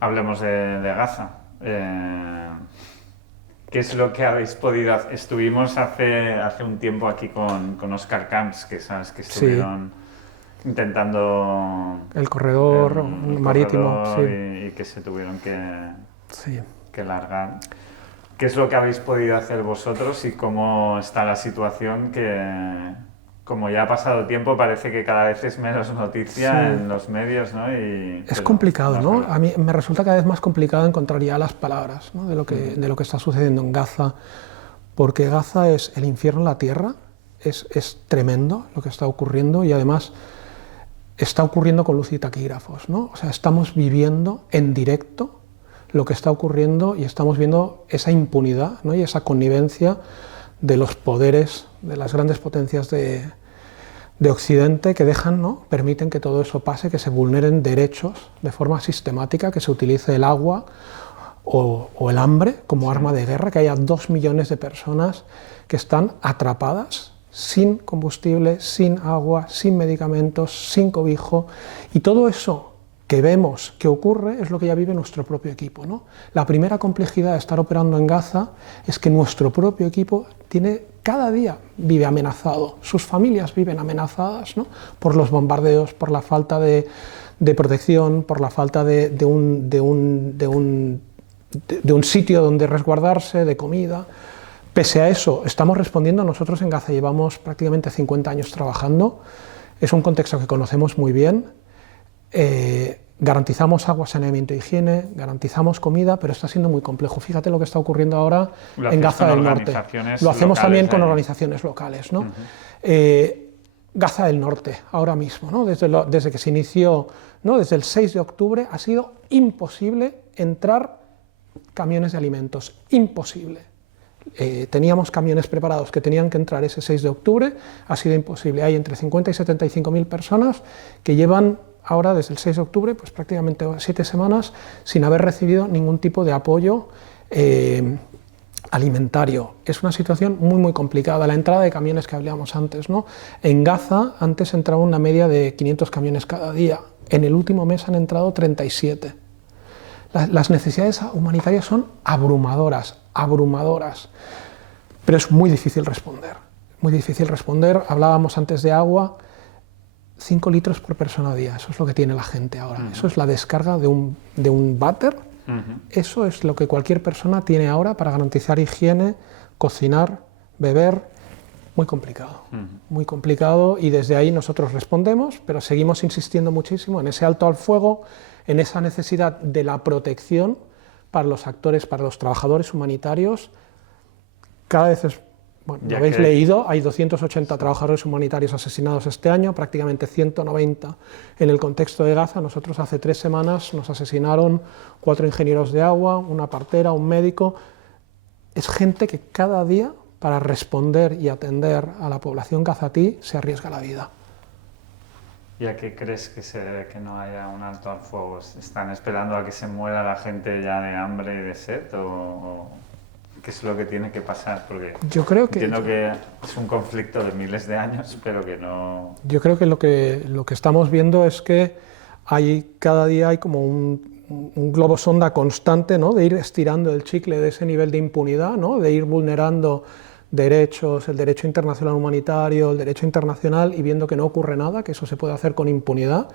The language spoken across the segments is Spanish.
Hablemos de Gaza. ¿Qué es lo que habéis podido hacer? Estuvimos hace un tiempo aquí con Oscar Camps, que sabes que Sí, estuvieron intentando el corredor el marítimo, corredor sí, y que se tuvieron sí. que largar. ¿Qué es lo que habéis podido hacer vosotros y cómo está la situación que, como ya ha pasado tiempo, parece que cada vez es menos noticia Sí, en los medios, ¿no? es Pero complicado, nos ¿no? relata. A mí me resulta cada vez más complicado encontrar ya las palabras, ¿no? de lo que está sucediendo en Gaza, porque Gaza es el infierno en la tierra, es tremendo lo que está ocurriendo y además está ocurriendo con luz y taquígrafos, ¿no? O sea, estamos viviendo en directo lo que está ocurriendo y estamos viendo esa impunidad, ¿no? Y esa connivencia de los poderes, de las grandes potencias de Occidente que dejan, ¿no? Permiten que todo eso pase, que se vulneren derechos de forma sistemática, que se utilice el agua o el hambre como Sí. arma de guerra, que haya 2 millones de personas que están atrapadas sin combustible, sin agua, sin medicamentos, sin cobijo, y todo eso que vemos que ocurre es lo que ya vive nuestro propio equipo, ¿no? La primera complejidad de estar operando en Gaza es que nuestro propio equipo cada día vive amenazado, sus familias viven amenazadas, ¿no? Por los bombardeos, por la falta de protección, por la falta de un sitio donde resguardarse, de comida. Pese a eso, estamos respondiendo. Nosotros en Gaza llevamos prácticamente 50 años trabajando, es un contexto que conocemos muy bien, garantizamos agua, saneamiento e higiene, garantizamos comida, pero está siendo muy complejo. Fíjate lo que está ocurriendo ahora Lo en hacéis Gaza con del Norte. organizaciones Lo hacemos locales también de con allí. organizaciones locales, ¿no? Gaza del Norte, ahora mismo, ¿no? Desde que se inició, ¿no? Desde el 6 de octubre ha sido imposible entrar camiones de alimentos, imposible. Teníamos camiones preparados que tenían que entrar ese 6 de octubre, ha sido imposible. Hay entre 50 y 75.000 personas que llevan ahora desde el 6 de octubre pues prácticamente 7 semanas sin haber recibido ningún tipo de apoyo alimentario. Es una situación muy muy complicada. La entrada de camiones que hablábamos antes, ¿no? En Gaza antes entraba una media de 500 camiones cada día, en el último mes han entrado 37. Las necesidades humanitarias son abrumadoras, abrumadoras, pero es muy difícil responder. Muy difícil responder. Hablábamos antes de agua, 5 litros por persona a día, eso es lo que tiene la gente ahora. Eso es la descarga de un váter. Eso es lo que cualquier persona tiene ahora para garantizar higiene, cocinar, beber. Muy complicado, y desde ahí nosotros respondemos, pero seguimos insistiendo muchísimo en ese alto al fuego, en esa necesidad de la protección para los actores, para los trabajadores humanitarios. Cada vez es, bueno, lo habéis leído, hay 280 trabajadores humanitarios asesinados este año, prácticamente 190 en el contexto de Gaza. Nosotros hace 3 semanas nos asesinaron 4 ingenieros de agua, una partera, un médico. Es gente que cada día, para responder y atender a la población gazatí, se arriesga la vida. ¿Y a qué crees que se debe que no haya un alto al fuego? ¿Están esperando a que se muera la gente ya de hambre y de sed? ¿O qué es lo que tiene que pasar? Porque Yo creo que entiendo que es un conflicto de miles de años, pero que no... Yo creo que lo que estamos viendo es que cada día hay como un globo sonda constante, ¿no? De ir estirando el chicle de ese nivel de impunidad, ¿no? De ir vulnerando derechos, el derecho internacional humanitario, el derecho internacional, y viendo que no ocurre nada, que eso se puede hacer con impunidad,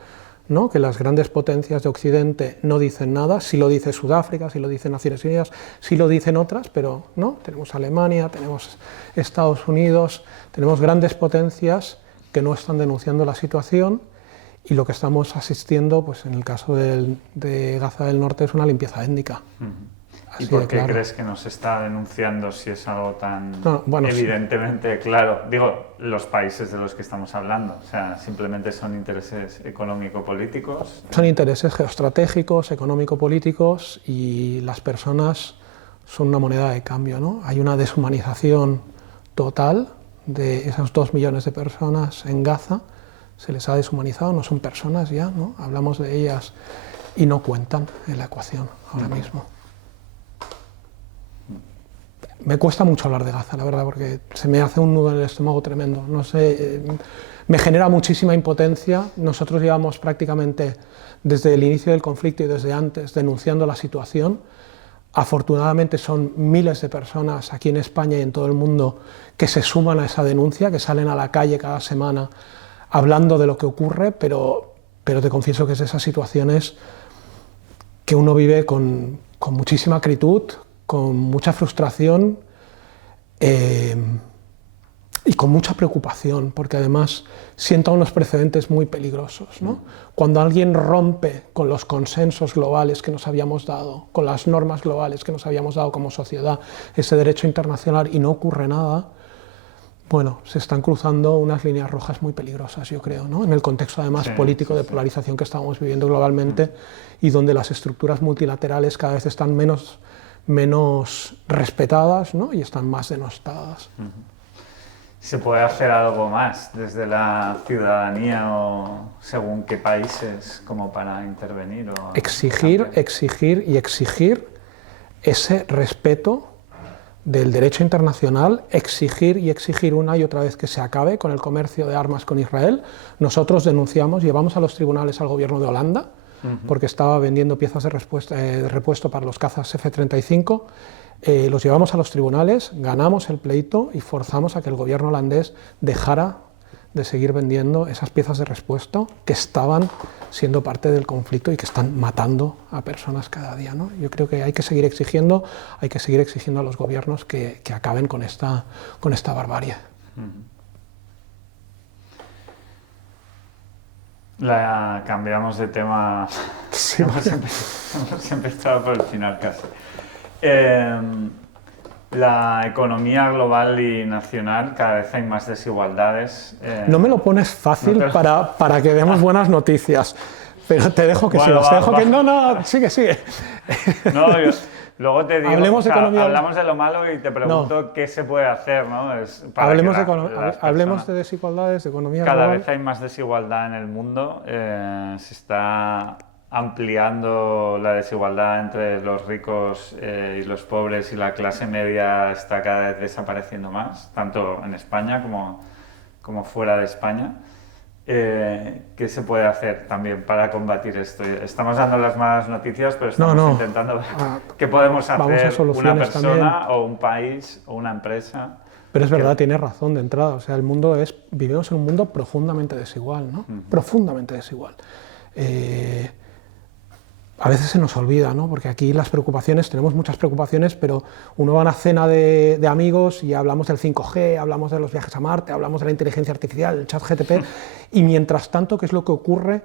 ¿no? Que las grandes potencias de Occidente no dicen nada. Sí lo dice Sudáfrica, sí lo dicen Naciones Unidas, sí lo dicen otras, pero no. Tenemos Alemania, tenemos Estados Unidos, tenemos grandes potencias que no están denunciando la situación, y lo que estamos asistiendo, pues en el caso de Gaza del Norte, es una limpieza étnica. ¿Y Así por de qué claro. crees que no se está denunciando si es algo tan No, bueno, evidentemente claro? Digo, los países de los que estamos hablando, o sea, simplemente son intereses económico-políticos. son intereses geoestratégicos, económico-políticos, y las personas son una moneda de cambio, ¿no? Hay una deshumanización total de esas 2 millones de personas en Gaza. Se les ha deshumanizado, no son personas ya, ¿no? Hablamos de ellas y no cuentan en la ecuación ahora mismo. Me cuesta mucho hablar de Gaza, la verdad, porque se me hace un nudo en el estómago tremendo. No sé, me genera muchísima impotencia. Nosotros llevamos prácticamente desde el inicio del conflicto y desde antes denunciando la situación. Afortunadamente son miles de personas aquí en España y en todo el mundo que se suman a esa denuncia, que salen a la calle cada semana hablando de lo que ocurre, pero te confieso que es de esas situaciones que uno vive con muchísima acritud, con mucha frustración y con mucha preocupación, porque además sienta unos precedentes muy peligrosos, ¿no? Cuando alguien rompe con los consensos globales que nos habíamos dado, con las normas globales que nos habíamos dado como sociedad, ese derecho internacional, y no ocurre nada, bueno, se están cruzando unas líneas rojas muy peligrosas, yo creo, ¿no? En el contexto además político de polarización que estamos viviendo globalmente y donde las estructuras multilaterales cada vez están menos respetadas, ¿no? Y están más denostadas. ¿Se puede hacer algo más desde la ciudadanía o según qué países como para intervenir? O exigir ese respeto del derecho internacional, exigir una y otra vez que se acabe con el comercio de armas con Israel. Nosotros denunciamos, llevamos a los tribunales al gobierno de Holanda, porque estaba vendiendo piezas de repuesto para los cazas F-35, los llevamos a los tribunales, ganamos el pleito y forzamos a que el gobierno holandés dejara de seguir vendiendo esas piezas de repuesto que estaban siendo parte del conflicto y que están matando a personas cada día, ¿no? Yo creo que hay que seguir exigiendo a los gobiernos que acaben con esta barbarie. Cambiamos de tema, sí. hemos empezado por el final casi. La economía global y nacional, cada vez hay más desigualdades. No me lo pones fácil para que demos buenas noticias, pero te dejo que sigas. No, sigue. No, luego te digo, hablamos de lo malo y te pregunto qué se puede hacer, ¿no? Hablemos de desigualdades, de economía global. Cada vez hay más desigualdad en el mundo, se está ampliando la desigualdad entre los ricos y los pobres, y la clase media está cada vez desapareciendo más, tanto en España como fuera de España. ¿Qué se puede hacer también para combatir esto? Estamos dando las malas noticias, pero estamos intentando ver qué podemos hacer una persona o un país o una empresa. Pero es verdad, tienes razón de entrada. O sea, vivimos en un mundo profundamente desigual, ¿no? Profundamente desigual. A veces se nos olvida, ¿no? Porque aquí tenemos muchas preocupaciones, pero uno va a una cena de amigos y hablamos del 5G, hablamos de los viajes a Marte, hablamos de la inteligencia artificial, el chat GTP, y mientras tanto, ¿qué es lo que ocurre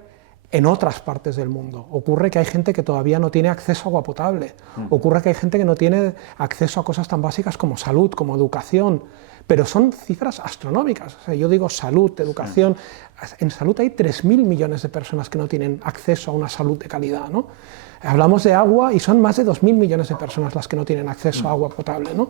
en otras partes del mundo? Ocurre que hay gente que todavía no tiene acceso a agua potable, ocurre que hay gente que no tiene acceso a cosas tan básicas como salud, como educación, pero son cifras astronómicas. O sea, yo digo salud, educación. En salud hay 3.000 millones de personas que no tienen acceso a una salud de calidad, ¿no? Hablamos de agua y son más de 2.000 millones de personas las que no tienen acceso a agua potable, ¿no?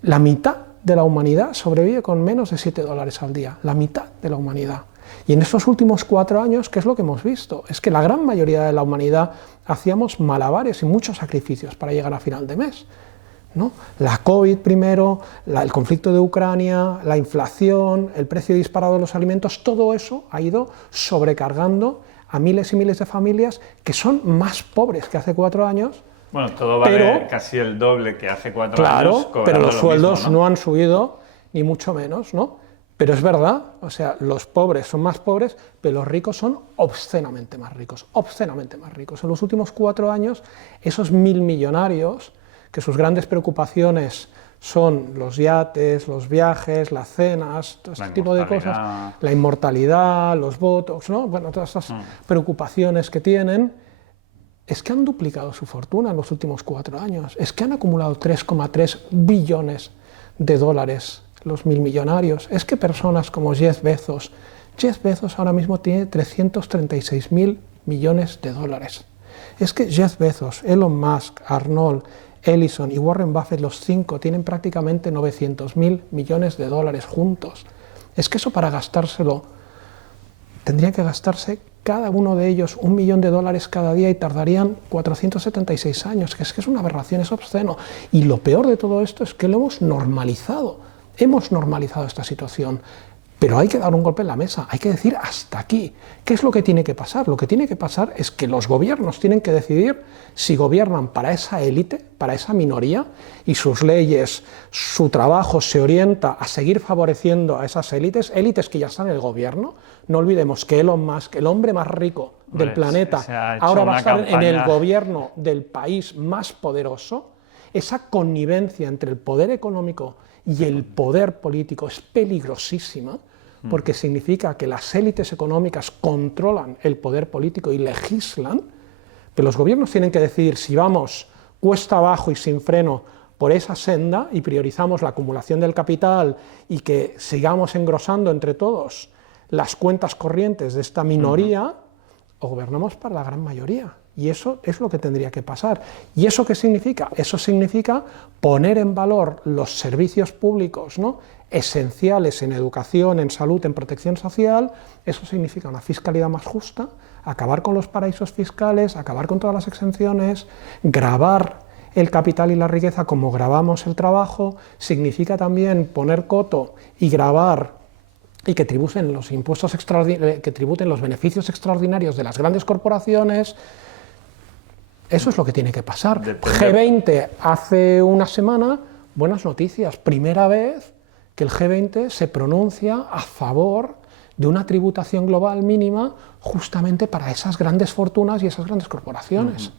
La mitad de la humanidad sobrevive con menos de $7 al día, la mitad de la humanidad. Y en estos últimos 4 años, ¿qué es lo que hemos visto? Es que la gran mayoría de la humanidad hacíamos malabares y muchos sacrificios para llegar a final de mes, ¿no? La COVID primero, el conflicto de Ucrania, la inflación, el precio disparado de los alimentos, todo eso ha ido sobrecargando a miles y miles de familias que son más pobres que hace 4 años. Bueno, todo vale casi el doble que hace 4 años. Claro, pero los sueldos no han subido, ni mucho menos, ¿no? Pero es verdad, o sea, los pobres son más pobres, pero los ricos son obscenamente más ricos, obscenamente más ricos. En los últimos 4 años, esos 1.000 millonarios, que sus grandes preocupaciones son los yates, los viajes, las cenas, todo este tipo de cosas, la inmortalidad, los botox, ¿no? Bueno, todas estas preocupaciones que tienen, es que han duplicado su fortuna en los últimos 4 años, es que han acumulado 3,3 billones de dólares los 1.000 millonarios, es que personas como Jeff Bezos ahora mismo tiene 336.000 millones de dólares, es que Jeff Bezos, Elon Musk, Arnold, Ellison y Warren Buffett, los 5, tienen prácticamente 900.000 millones de dólares juntos. Es que eso para gastárselo, tendría que gastarse cada uno de ellos $1 millón cada día y tardarían 476 años, que es una aberración, es obsceno. Y lo peor de todo esto es que lo hemos normalizado esta situación. Pero hay que dar un golpe en la mesa, hay que decir hasta aquí. ¿Qué es lo que tiene que pasar? Lo que tiene que pasar es que los gobiernos tienen que decidir si gobiernan para esa élite, para esa minoría, y sus leyes, su trabajo se orienta a seguir favoreciendo a esas élites, élites que ya están en el gobierno. No olvidemos que Elon Musk, el hombre más rico del planeta, ahora va a estar en el gobierno del país más poderoso. Esa connivencia entre el poder económico y el poder político es peligrosísima, porque significa que las élites económicas controlan el poder político y legislan, que los gobiernos tienen que decidir si vamos cuesta abajo y sin freno por esa senda y priorizamos la acumulación del capital y que sigamos engrosando entre todos las cuentas corrientes de esta minoría, o gobernamos para la gran mayoría. Y eso es lo que tendría que pasar. ¿Y eso qué significa? Eso significa poner en valor los servicios públicos, ¿no?, esenciales en educación, en salud, en protección social. Eso significa una fiscalidad más justa, acabar con los paraísos fiscales, acabar con todas las exenciones, gravar el capital y la riqueza como gravamos el trabajo. Significa también poner coto y gravar y que tributen los impuestos que tributen los beneficios extraordinarios de las grandes corporaciones. Eso es lo que tiene que pasar. G20 hace una semana, buenas noticias, primera vez que el G20 se pronuncia a favor de una tributación global mínima justamente para esas grandes fortunas y esas grandes corporaciones.